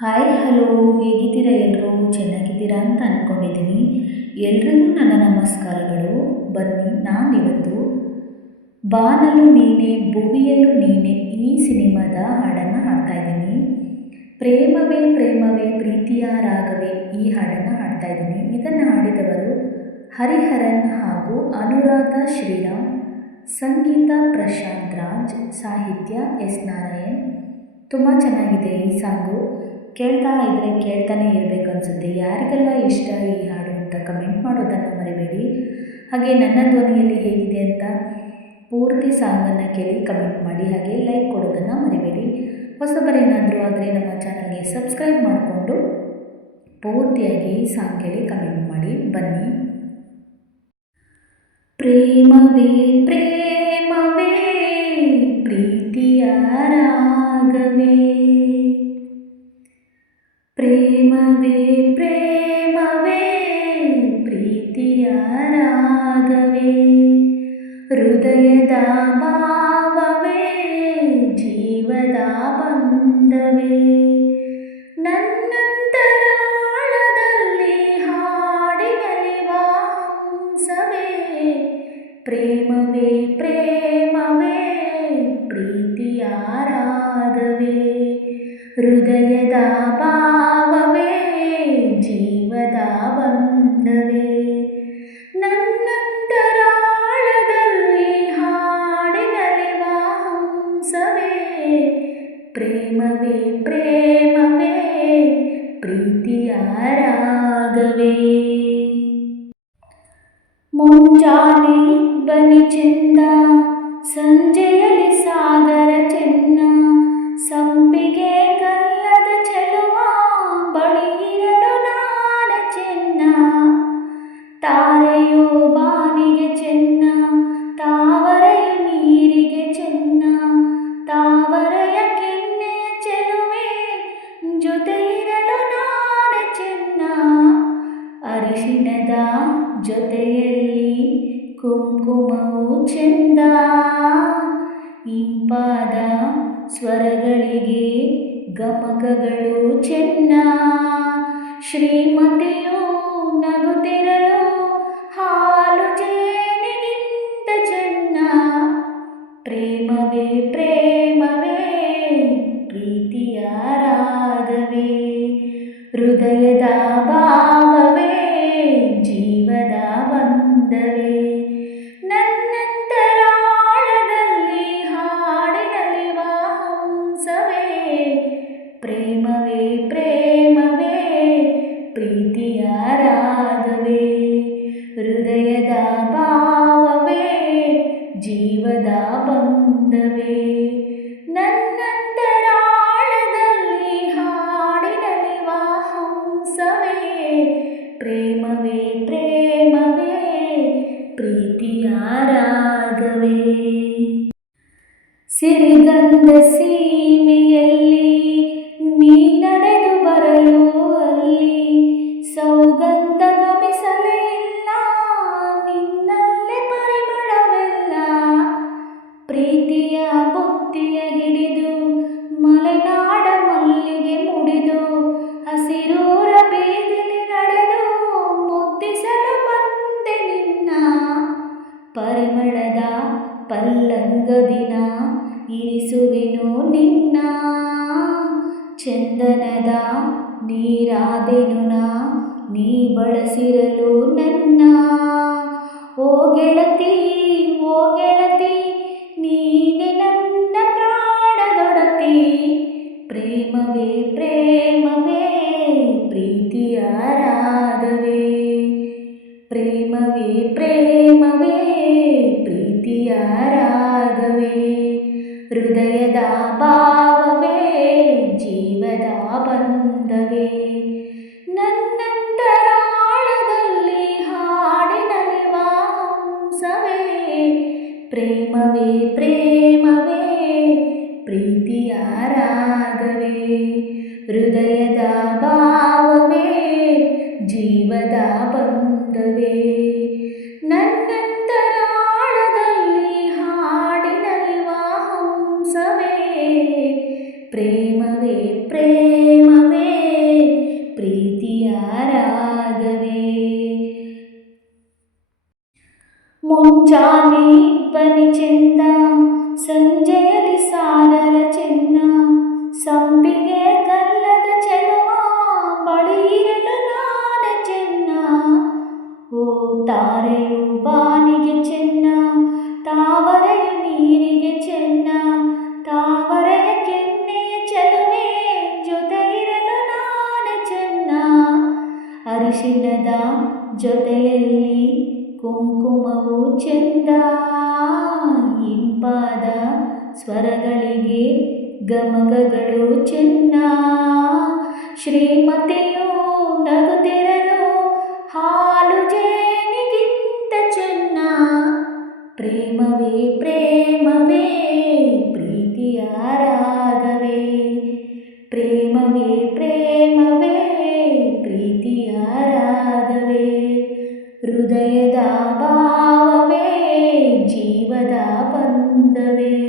Hi, hello, ಹೇಗಿದ್ದೀರಾ ಎಲ್ಲರೂ ಚೆನ್ನಾಗಿದ್ದೀರಾ ಅಂತ ಅಂದ್ಕೊಂಡಿದ್ದೀನಿ ಎಲ್ರಿಗೂ ನನ್ನ ನಮಸ್ಕಾರಗಳು. ಬನ್ನಿ, ನಾನಿವತ್ತು ಬಾನಲು ನೀನೆ ಭುವಿಯಲು ನೀನೆ ಈ ಸಿನಿಮಾದ ಹಾಡನ್ನು ಹಾಡ್ತಾಯಿದ್ದೀನಿ ಪ್ರೇಮವೇ ಪ್ರೇಮವೇ, ಪ್ರೀತಿಯ ರಾಗವೇ ಈ ಹಾಡನ್ನು ಹಾಡ್ತಾಯಿದ್ದೀನಿ ಇದನ್ನು ಹಾಡಿದವರು ಹರಿಹರನ್ ಹಾಗೂ ಅನುರಾಧ ಶ್ರೀರಾಮ್, ಸಂಗೀತ ಪ್ರಶಾಂತ್ ರಾಜ್, ಸಾಹಿತ್ಯ ಎಸ್ ನಾರಾಯಣ್. ತುಂಬ ಚೆನ್ನಾಗಿದೆ ಈ ಸಾಂಗು. ಕೇಳ್ತಾ ಇದ್ದರೆ ಕೇಳ್ತಾನೆ ಇರಬೇಕು ಅನಿಸುತ್ತೆ. ಯಾರಿಗೆಲ್ಲ ಇಷ್ಟ ಈ ಹಾಡು ಅಂತ ಕಮೆಂಟ್ ಮಾಡೋದನ್ನು ಮರಿಬೇಡಿ. ಹಾಗೆ ನನ್ನ ಧ್ವನಿಯಲ್ಲಿ ಹೇಗಿದೆ ಅಂತ ಪೂರ್ತಿ ಸಾಂಗನ್ನು ಕೇಳಿ ಕಮೆಂಟ್ ಮಾಡಿ, ಹಾಗೆ ಲೈಕ್ ಕೊಡೋದನ್ನು ಮರಿಬೇಡಿ. ಹೊಸಬರೇನಾದರೂ ಆದರೆ ನಮ್ಮ ಚಾನಲ್ಗೆ ಸಬ್ಸ್ಕ್ರೈಬ್ ಮಾಡಿಕೊಂಡು ಪೂರ್ತಿಯಾಗಿ ಸಾಂಗ್ ಕೇಳಿ ಕಮೆಂಟ್ ಮಾಡಿ, ಬನ್ನಿ. ಪ್ರೇಮವೇ ಪ್ರೇಮವೇ, ಪ್ರೀತಿಯ ರಾಗವೇ. प्रेमवे प्रेमवे प्रीत्या रागवे हृदयदा भाववे जीवदा बन्धवे ರಾಗವೇ ಮುಂಜಾನೆ ಬನಿ ಚೆಂದ ಸಂಜೆಯಲ್ಲಿ ಸಾಗರ ಸ್ವರಗಳಿಗೆ ಗಮಕಗಳು ಚೆನ್ನ ಶ್ರೀಮತಿಯು ಸಿರಿಗಂಧ ಸೀಮೆಯಲ್ಲಿ ನೀ ನಡೆದು ಬರಲು ಅಲ್ಲಿ ಸೌಗಂಧ ಗಮಿಸಲೇ ಇಲ್ಲ ನಿನ್ನಲ್ಲೇ ಪರಿಮಳವೆಲ್ಲ. ಪ್ರೀತಿಯ ಬುತ್ತಿಯ ಹಿಡಿದು ಮಲೆನಾಡ ಮಲ್ಲಿಗೆ ಮುಡಿದು ಹಸಿರೂರ ಬೀದಿಲಿ ನಡೆದು ಮುದ್ದಿಸಲು ಬಂದೆ ನಿನ್ನ. ಪರಿಮಳದ ಪಲ್ಲಂಗದಿನ ಇರಿಸುವೆನು ನಿನ್ನ ಚಂದನದ ನೀರಾದೆನು ನಾ ನೀ ಬಳಸಿರಲು ನನ್ನ ಓ ಗೆಳತಿ ಓ ಗೆಳತಿ ನೀನೆ ನನ್ನ ಪ್ರಾಣದೊಡತಿ ಪ್ರೇಮವೇ ಪ್ರೇಮವೇ ಹೃದಯದ ಭಾವವೇ ಜೀವದ ಬಂಧವೇ. ನನ್ನಂತರಾಳದಲ್ಲಿ ಹಾಡಿನ ಹಂಸವೇ ಪ್ರೇಮವೇ ಪ್ರೇಮವೇ, ಪ್ರೀತಿಯ ರಾಗವೇ. ಹೃದಯದ ಭಾವವೇ ಜೀವದ ಬಂಧವೇ. రాగవే ముంచాని పని చెందా ಅರಿಶಿಣದ ಜೊತೆಯಲ್ಲಿ ಕುಂಕುಮವು ಚೆಂದ. ಇಂಪಾದ ಸ್ವರಗಳಿಗೆ ಗಮಕಗಳು ಚೆನ್ನ. ಶ್ರೀಮತಿಯು ನಗುತ್ತಿರಲು ಹಾಲು हृदयदा भाववे जीवदा बन्धवे